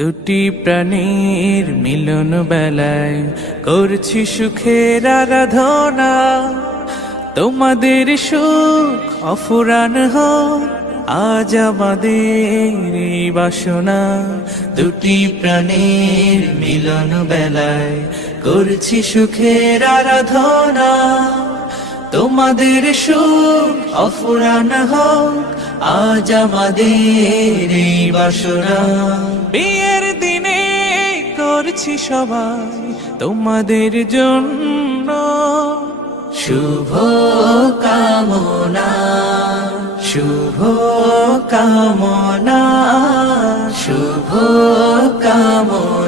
দুটি প্রাণীর মিলন বেলায় করছি সুখের আরাধনা। তোমাদের সুখ অফুরান হোক আজ আমাদের এই বাসনা। দুটি প্রাণীর মিলন বেলায় করছি সুখের আরাধনা। তোমাদের সুখ অফুরান হোক আজ আমাদের এই বাসনা। বিয়ের দিনে করছি সবাই তোমাদের জন্য শুভ কামনা, শুভ কামনা, শুভ কামনা।